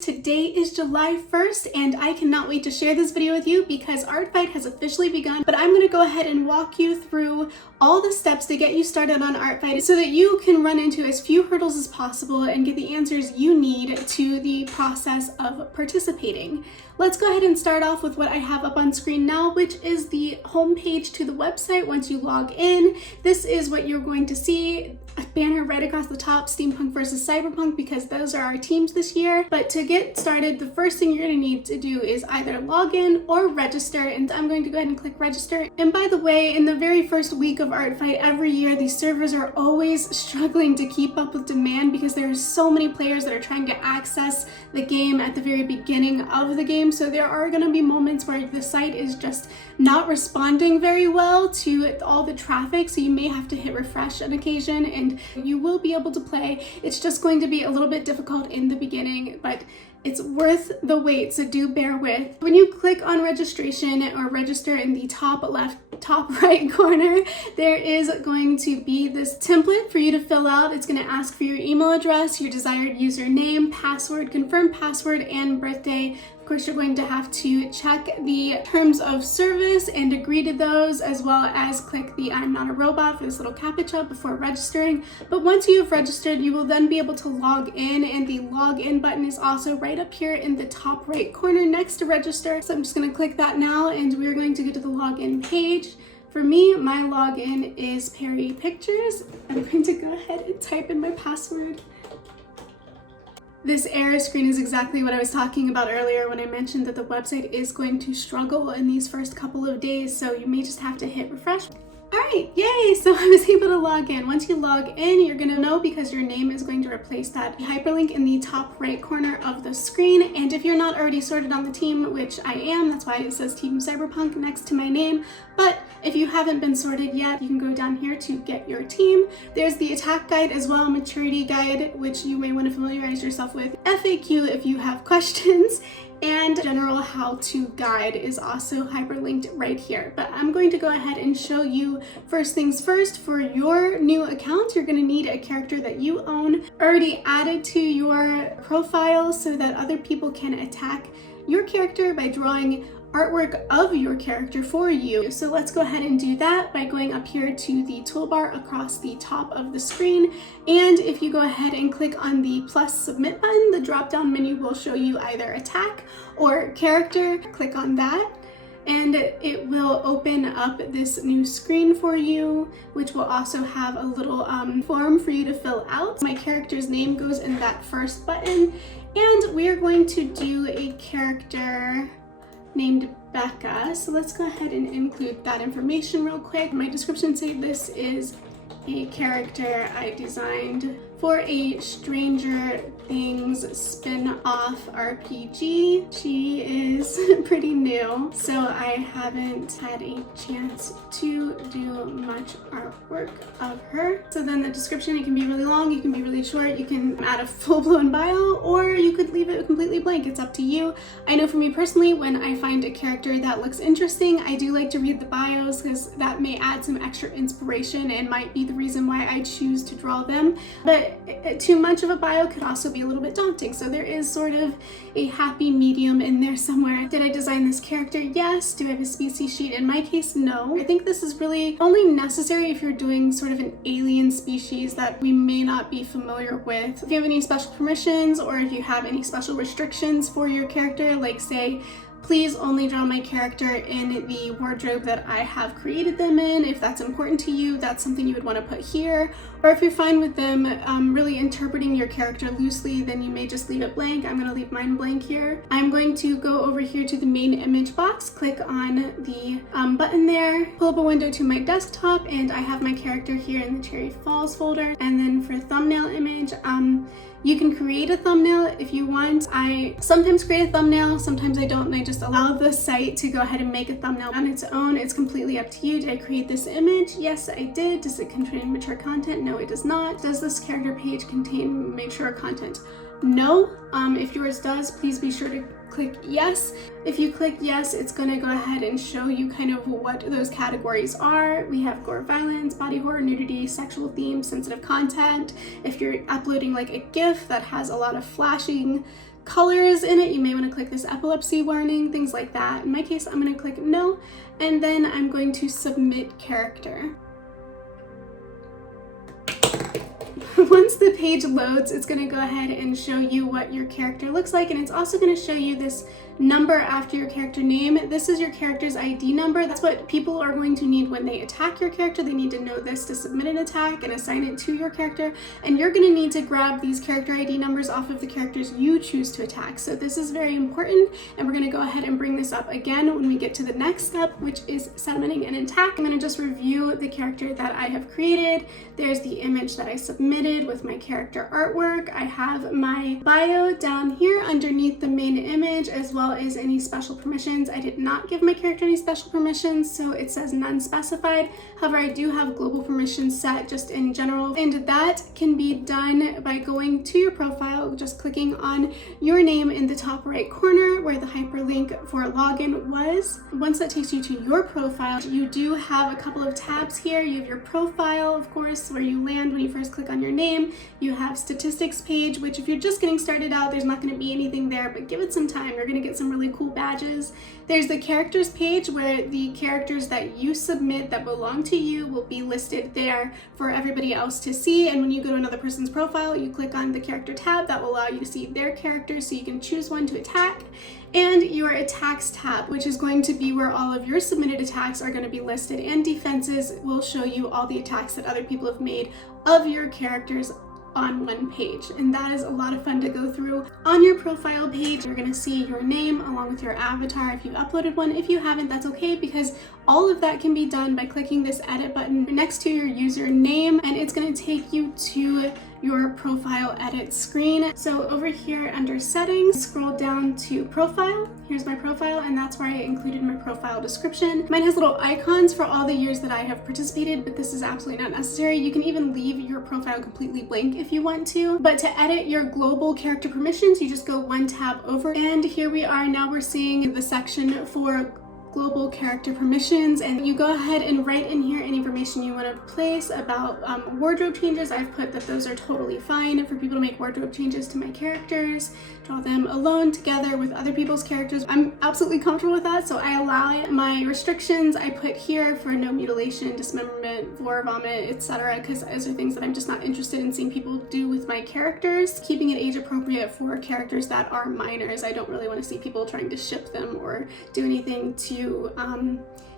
Today is July 1st and I cannot wait to share this video with you because Artfight has officially begun, but I'm going to go ahead and walk you through all the steps to get you started on Artfight so that you can run into as few hurdles as possible and get the answers you need to the process of participating. Let's go ahead and start off with what I have up on screen now, which is the homepage to the website. Once you log in, this is what you're going to see. A banner right across the top, Steampunk versus Cyberpunk, because those are our teams this year. But to get started, the first thing you're going to need to do is either log in or register, and I'm going to go ahead and click register. And by the way, in the very first week of Artfight every year, these servers are always struggling to keep up with demand because there are so many players that are trying to access the game at the very beginning of the game. So there are going to be moments where the site is just not responding very well to all the traffic, so you may have to hit refresh on occasion and you will be able to play. It's just going to be a little bit difficult in the beginning, but it's worth the wait, so do bear with. When you click on registration or register in the top right corner, there is going to be this template for you to fill out. It's going to ask for your email address, your desired username, password, confirm password, and birthday. Of course, you're going to have to check the terms of service and agree to those, as well as click the I'm not a robot for this little CAPTCHA before registering. But once you have registered, you will then be able to log in, and the login button is also right up here in the top right corner next to register. So I'm just going to click that now, and we're going to go to the login page. For me, my login is Perry Pictures. I'm going to go ahead and type in my password. This error screen is exactly what I was talking about earlier when I mentioned that the website is going to struggle in these first couple of days, so you may just have to hit refresh. Alright, yay! So I was able to log in. Once you log in, you're going to know because your name is going to replace that hyperlink in the top right corner of the screen. And if you're not already sorted on the team, which I am, that's why it says Team Cyberpunk next to my name. But if you haven't been sorted yet, you can go down here to get your team. There's the attack guide as well, maturity guide, which you may want to familiarize yourself with, FAQ if you have questions, and general how-to guide is also hyperlinked right here. But I'm going to go ahead and show you first things first. For your new account, you're going to need a character that you own already added to your profile so that other people can attack your character by drawing artwork of your character for you. So let's go ahead and do that by going up here to the toolbar across the top of the screen. And if you go ahead and click on the plus submit button, the drop down menu will show you either attack or character. Click on that and it will open up this new screen for you, which will also have a little form for you to fill out. My character's name goes in that first button, and we are going to do a character named Becca. So let's go ahead and include that information real quick. My description say this is a character I designed for a Stranger Things spin-off RPG. She is pretty new, so I haven't had a chance to do much artwork of her. So then the description, it can be really long, you can be really short, you can add a full-blown bio, or you could leave it completely blank. It's up to you. I know for me personally, when I find a character that looks interesting, I do like to read the bios because that may add some extra inspiration and might be the reason why I choose to draw them. But too much of a bio could also be a little bit daunting, so there is sort of a happy medium in there somewhere. Did I design this character? Yes. Do I have a species sheet? In my case, no. I think this is really only necessary if you're doing sort of an alien species that we may not be familiar with. If you have any special permissions or if you have any special restrictions for your character, like say, please only draw my character in the wardrobe that I have created them in. If that's important to you, that's something you would want to put here. Or if you're fine with them really interpreting your character loosely, then you may just leave it blank. I'm going to leave mine blank here. I'm going to go over here to the main image box, click on the button there, pull up a window to my desktop, and I have my character here in the Cherry Falls folder. And then for thumbnail image, you can create a thumbnail if you want. I sometimes create a thumbnail, sometimes I don't, and I just allow the site to go ahead and make a thumbnail on its own. It's completely up to you. Did I create this image? Yes, I did. Does it contain mature content? No, it does not. Does this character page contain mature content? No. If yours does, please be sure to click yes. If you click yes, it's going to go ahead and show you kind of what those categories are. We have gore, violence, body horror, nudity, sexual themes, sensitive content. If you're uploading like a GIF that has a lot of flashing colors in it, you may want to click this epilepsy warning, things like that. In my case, I'm going to click no, and then I'm going to submit character. Once the page loads, it's going to go ahead and show you what your character looks like, and it's also going to show you this number after your character name. This is your character's ID number. That's what people are going to need when they attack your character. They need to know this to submit an attack and assign it to your character, and you're going to need to grab these character ID numbers off of the characters you choose to attack. So this is very important, and we're going to go ahead and bring this up again when we get to the next step, which is submitting an attack. I'm going to just review the character that I have created. There's the image that I submitted with my character artwork. I have my bio down here underneath the main image, as well as any special permissions. I did not give my character any special permissions, so it says none specified. However, I do have global permissions set just in general, and that can be done by going to your profile, just clicking on your name in the top right corner where the hyperlink for login was. Once that takes you to your profile, you do have a couple of tabs here. You have your profile, of course, where you land when you first click on your name. You have statistics page, which if you're just getting started out, there's not going to be anything there, but give it some time. You're going to get some really cool badges. There's the characters page, where the characters that you submit that belong to you will be listed there for everybody else to see. And when you go to another person's profile, you click on the character tab. That will allow you to see their characters, so you can choose one to attack. And your attacks tab, which is going to be where all of your submitted attacks are going to be listed, and defenses will show you all the attacks that other people have made of your characters on one page. And that is a lot of fun to go through. On your profile page, you're going to see your name along with your avatar if you uploaded one. If you haven't, that's okay, because all of that can be done by clicking this edit button next to your username, and it's going to take you to your profile edit screen. So over here under settings, scroll down to profile. Here's my profile, and that's where I included my profile description. Mine has little icons for all the years that I have participated, but this is absolutely not necessary. You can even leave your profile completely blank if you want to. But to edit your global character permissions, you just go one tab over, and here we are. Now we're seeing the section for global character permissions, and you go ahead and write in here any information you want to place about wardrobe changes. I've put that those are totally fine for people to make wardrobe changes to my characters, draw them alone, together, with other people's characters. I'm absolutely comfortable with that, so I allow it. My restrictions I put here for no mutilation, dismemberment, vor, vomit, etc., because those are things that I'm just not interested in seeing people do with my characters. Keeping it age appropriate for characters that are minors. I don't really want to see people trying to ship them or do anything to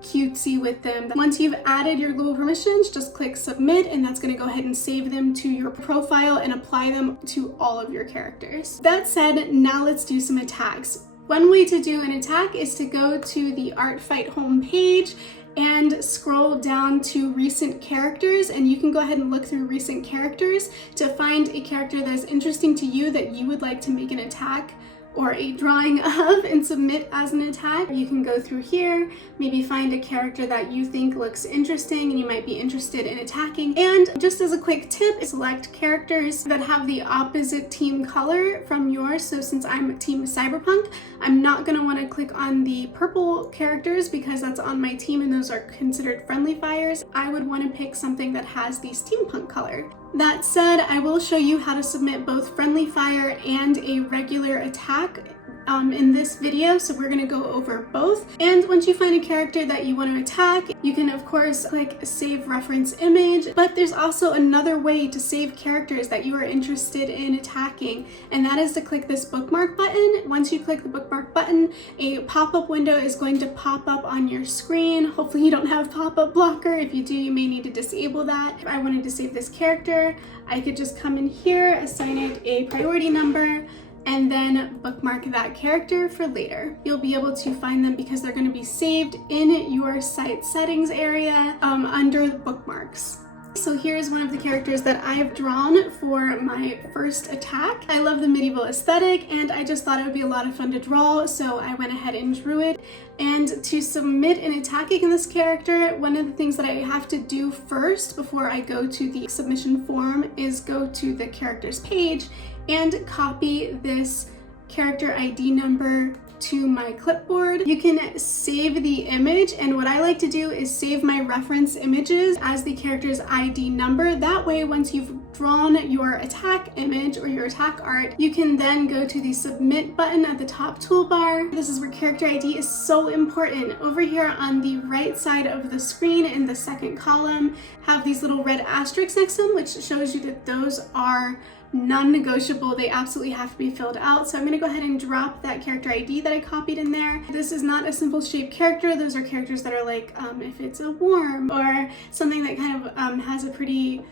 cutesy with them. Once you've added your global permissions, just click submit, and that's going to go ahead and save them to your profile and apply them to all of your characters. That said, now let's do some attacks. One way to do an attack is to go to the Artfight homepage and scroll down to recent characters, and you can go ahead and look through recent characters to find a character that is interesting to you that you would like to make an attack or a drawing of and submit as an attack. You can go through here, maybe find a character that you think looks interesting and you might be interested in attacking. And just as a quick tip, select characters that have the opposite team color from yours. So since I'm team Cyberpunk, I'm not going to want to click on the purple characters because that's on my team and those are considered friendly fires. I would want to pick something that has the steampunk color. That said, I will show you how to submit both friendly fire and a regular attack in this video, so we're going to go over both. And once you find a character that you want to attack, you can of course click save reference image, but there's also another way to save characters that you are interested in attacking, and that is to click this bookmark button. Once you click the bookmark button, a pop-up window is going to pop up on your screen. Hopefully you don't have pop-up blocker. If you do, you may need to disable that. If I wanted to save this character, I could just come in here, assign it a priority number, and then bookmark that character for later. You'll be able to find them because they're going to be saved in your site settings area under bookmarks. So here's one of the characters that I have drawn for my first attack. I love the medieval aesthetic and I just thought it would be a lot of fun to draw, so I went ahead and drew it. And to submit an attack against this character, one of the things that I have to do first before I go to the submission form is go to the characters page and copy this character ID number to my clipboard. You can save the image, and what I like to do is save my reference images as the character's ID number. That way, once you've drawn your attack image or your attack art, you can then go to the submit button at the top toolbar. This is where character ID is so important. Over here on the right side of the screen in the second column, have these little red asterisks next to them, which shows you that those are non-negotiable. They absolutely have to be filled out. So I'm going to go ahead and drop that character ID that I copied in there. This is not a simple shaped character. Those are characters that are like if it's a worm or something that kind of has a pretty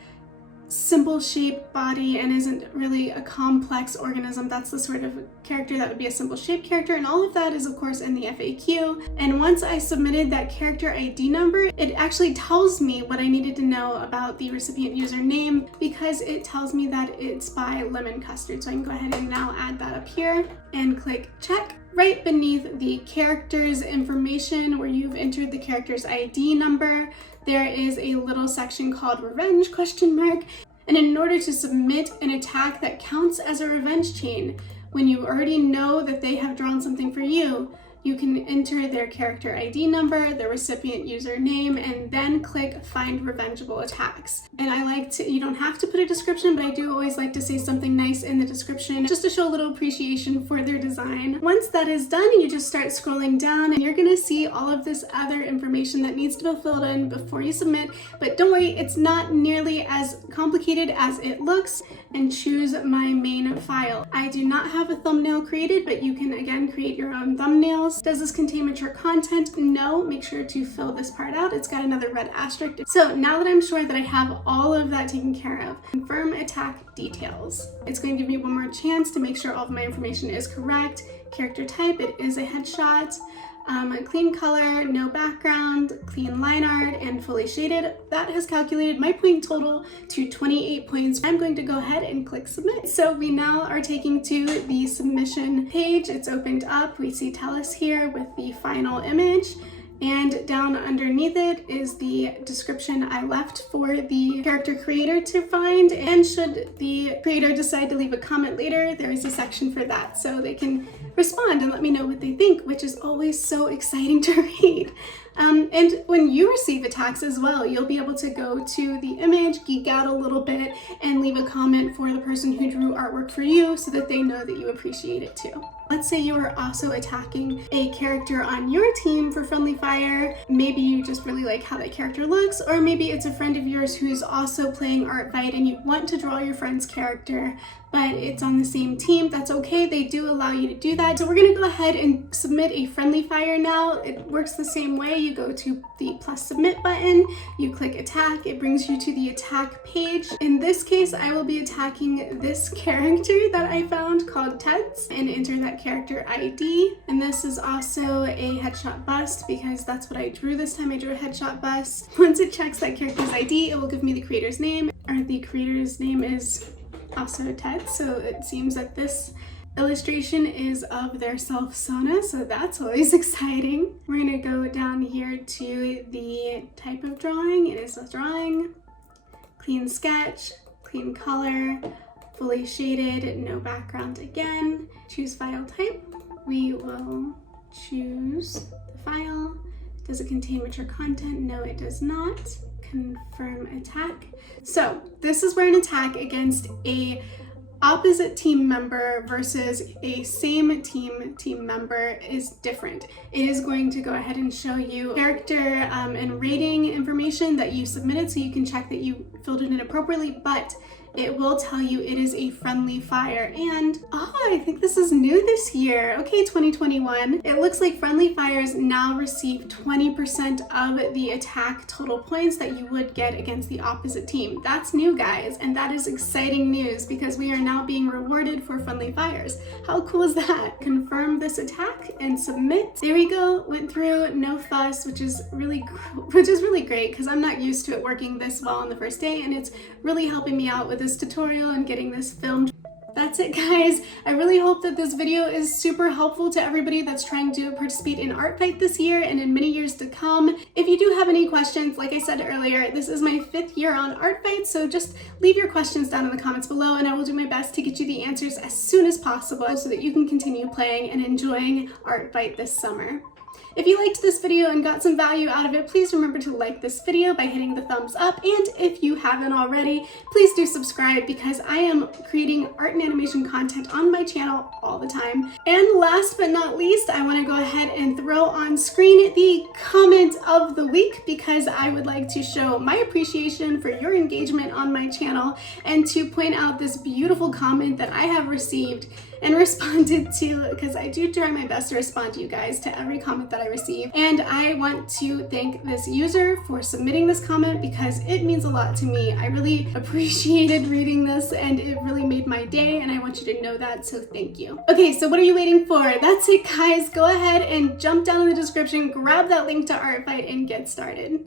simple shaped body and isn't really a complex organism. That's the sort of character that would be a simple shaped character, and all of that is of course in the FAQ. And once I submitted that character ID number, it actually tells me what I needed to know about the recipient username, because it tells me that it's by Lemon Custard. So I can go ahead and now add that up here and click check. Right beneath the character's information, where you've entered the character's ID number, there is a little section called revenge ? And in order to submit an attack that counts as a revenge chain, when you already know that they have drawn something for you, you can enter their character ID number, the recipient username, and then click find revengeable attacks. And I like to, you don't have to put a description, but I do always like to say something nice in the description just to show a little appreciation for their design. Once that is done, you just start scrolling down and you're gonna see all of this other information that needs to be filled in before you submit. But don't worry, it's not nearly as complicated as it looks. And choose my main file. I do not have a thumbnail created, but you can again create your own thumbnails. Does this contain mature content? No. Make sure to fill this part out. It's got another red asterisk. So now that I'm sure that I have all of that taken care of, confirm attack details. It's going to give me one more chance to make sure all of my information is correct. Character type, it is a headshot. A clean color, no background, clean line art, and fully shaded. That has calculated my point total to 28 points. I'm going to go ahead and click submit. So we now are taking to the submission page. It's opened up. We see tell us here with the final image. And down underneath it is the description I left for the character creator to find. And should the creator decide to leave a comment later, there is a section for that. So they can respond and let me know what they think, which is always so exciting to read. And when you receive attacks as well, you'll be able to go to the image, geek out a little bit, and leave a comment for the person who drew artwork for you so that they know that you appreciate it too. Let's say you are also attacking a character on your team for friendly fire. Maybe you just really like how that character looks, or maybe it's a friend of yours who's also playing Artfight and you want to draw your friend's character, but it's on the same team. That's okay, they do allow you to do that. So we're gonna go ahead and submit a friendly fire now. It works the same way. You go to the plus submit button, you click attack, it brings you to the attack page. In this case, I will be attacking this character that I found called Teds, and enter that character ID. And this is also a headshot bust because that's what I drew this time. I drew a headshot bust. Once it checks that character's ID, it will give me the creator's name, or the creator's name is also Ted, so it seems that this illustration is of their self-Sona, so that's always exciting. We're gonna go down here to the type of drawing. It is a drawing, clean sketch, clean color, fully shaded, no background again. Choose file type. We will choose the file. Does it contain mature content? No, it does not. Confirm attack. So this is where an attack against a opposite team member versus a same team member is different. It is going to go ahead and show you character and rating information that you submitted, so you can check that you filled it in appropriately, but it will tell you it is a friendly fire. And I think this is new this year. Okay, 2021. It looks like friendly fires now receive 20% of the attack total points that you would get against the opposite team. That's new, guys, and that is exciting news because we are now being rewarded for friendly fires. How cool is that? Confirm this attack and submit. There we go. Went through, no fuss, which is really great because I'm not used to it working this well on the first day, and it's really helping me out with this tutorial and getting this filmed. That's it, guys. I really hope that this video is super helpful to everybody that's trying to participate in Artfight this year and in many years to come. If you do have any questions, like I said earlier, this is my 5th year on Artfight, so just leave your questions down in the comments below and I will do my best to get you the answers as soon as possible so that you can continue playing and enjoying Artfight this summer. If you liked this video and got some value out of it, please remember to like this video by hitting the thumbs up, and if you haven't already, please do subscribe because I am creating art and animation content on my channel all the time. And last but not least, I want to go ahead and throw on screen the comment of the week because I would like to show my appreciation for your engagement on my channel and to point out this beautiful comment that I have received and responded to, because I do try my best to respond to you guys, to every comment that I receive. And I want to thank this user for submitting this comment because it means a lot to me. I really appreciated reading this and it really made my day, and I want you to know that, so thank you. Okay, so what are you waiting for? That's it, guys. Go ahead and jump down in the description, grab that link to Artfight, and get started.